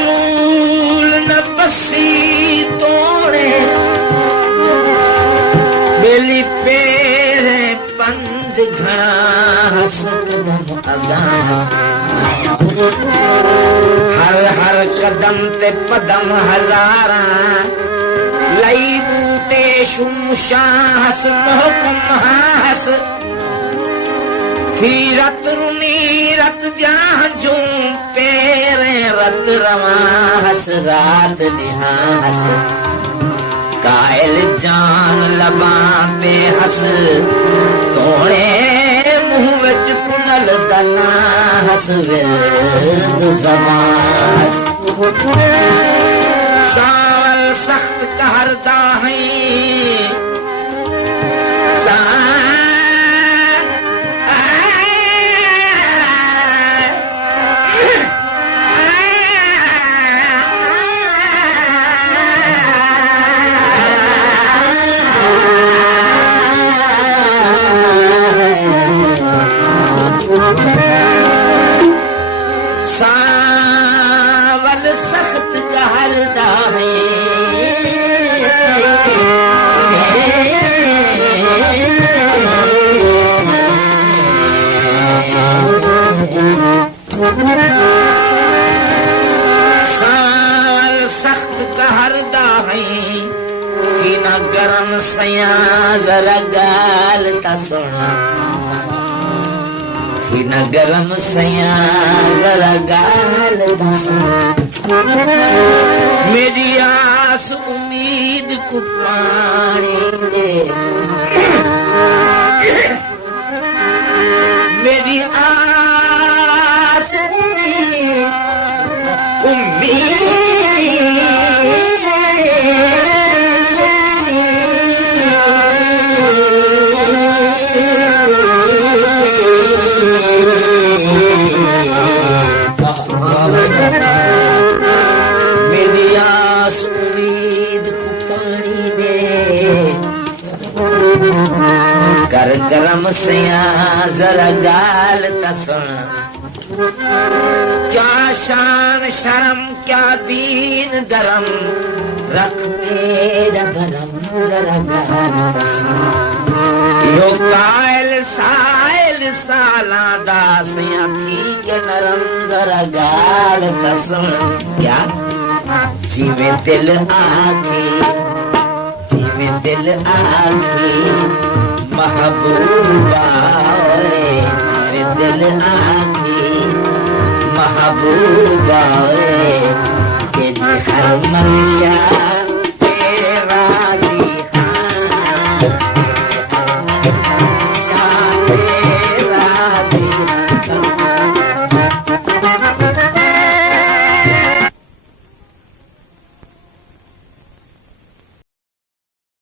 मूल न बसी तोड़े बेली पेरे पंध घास कदम अगास हर हर कदम ते पदम हजारा लई बूटे शुमशाहस मोहकम हास थी रत रुनी रत जांजू पेरे रत रवास रात दिहास कायल जान लबा पे हस तोड़े मुंह विच कुनल दना हस विद ज़बास सावल सख्त कहरदा है सावल सख्त कहरदा है सावल सख्त कहरदा है खीना गरम सया जरा गाल ता सुना न गरम सया जरा गाल मेरी आस उम्मीद को पानी दे मेरी आस उम्मीद मेरी आस उम्मीद को पानी दे कर गरम सया जरा गाल ता सुन क्या शान शर्म क्या दीन धर्म रख मेरा भरम जरा गाल ता सुन यो कायल साइल साला दासियां थी के नरम जरा गाल ता सुन क्या जीवे दिल आखे महबूबा जीवे दिल आखे महबूबा के हर मनशा तेरा जी